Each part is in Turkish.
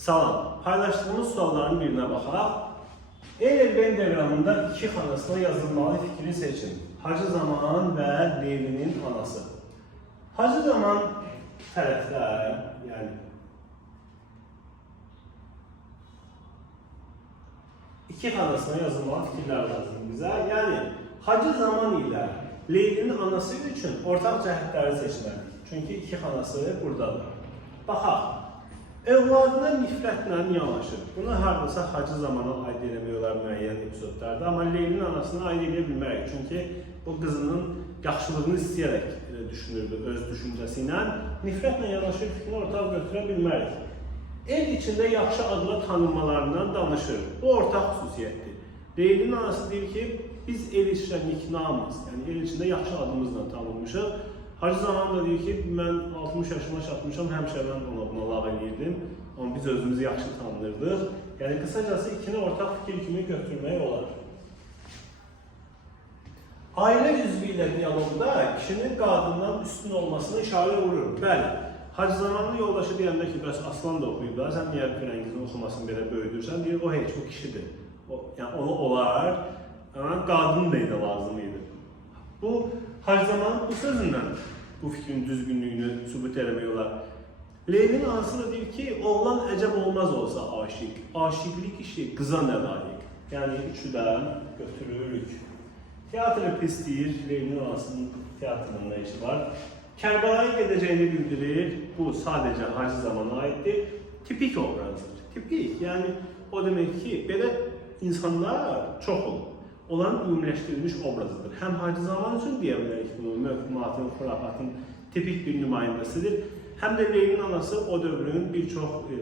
Salam. Paylaşdığımız sualların birinə baxaq. El Venn diaqramında iki xanasına yazılmalı fikri seçin. Hacı Zaman və Leylinin anası. Hacı Zaman tərəfdə, yəni iki xanasına yazılmalı fikirlər lazımdır bizə. Yəni Hacı Zaman ilə Leylinin anası üçün ortaq cəhətləri seçməliyik. Çünki iki xanası buradadır. Baxaq. Övladına nifrətlə yanaşır. Bunu hardasa Hacı Zamana aid eləmək olar müəyyən epizodlarda, amma Leylinin anasına aid edə bilmərik. Çünki o qızının yaxşılığını istəyərək düşünürdü öz düşüncəsi ilə. Nifrətlə yanaşır fikrini ortaq götürə bilmərik. El içində yaxşı adla tanınmalarından danışır. Bu ortaq xüsusiyyətdir. Leylinin anası deyir ki, biz el içində namız, yəni el içində yaxşı adımızla tanınmışıq. Hacı Zaman da deyir ki, mən 60 yaşıma çatmışam, həmişə mən ona buna lağ eləyirdim. Amma biz özümüzü yaxşı tanınırdıq. Yəni qısacası ikini ortaq fikir kimi götürmək olar. Ailə üzvü ilə dialoqda kişinin qadından üstün olmasına işarə vurur. Bəli, Hacı Zamanlı yoldaşı deyəndə ki, bəs Aslan da oxuyub da, sən niyə Firəngizin oxumasını belə böyüdürsən? Deyir, o heç, o kişidir. O, yəni onu olar, amma qadın da idi lazım idi. Bu Hacı Zaman sözündən bu fikrin düzgünlüyünü sübut. Lenin anası da deyir ki, oğlan əcəb olmaz olsa aşiq. Aşiqlik işi qıza nə layiq? Yəni üçüdən götürürük. Teatr pis deyir, Lenin anasının teatrının nə işi var? Kərbəlaya gedəcəyini bildirir. Bu sadəcə Hacı Zamana aiddir. Tipik obrazdır. Tipik, yəni o demək ki, belə insanlar çox olur. Onların ümumiləşdirilmiş obrazıdır. Həm Hacı Zaman üçün deyə bilərik bunu, mövhumatın, xurafatın tipik bir nümayəndəsidir. Həm də Leylin anası o dövrün bir çox e,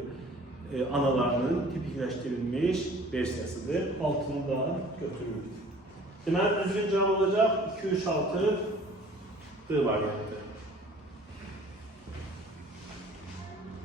e, analarının tipikləşdirilmiş versiyasıdır. Altını da götürürük. Deməli, düzgün cavab olacaq 2, 3, 6 D variantı.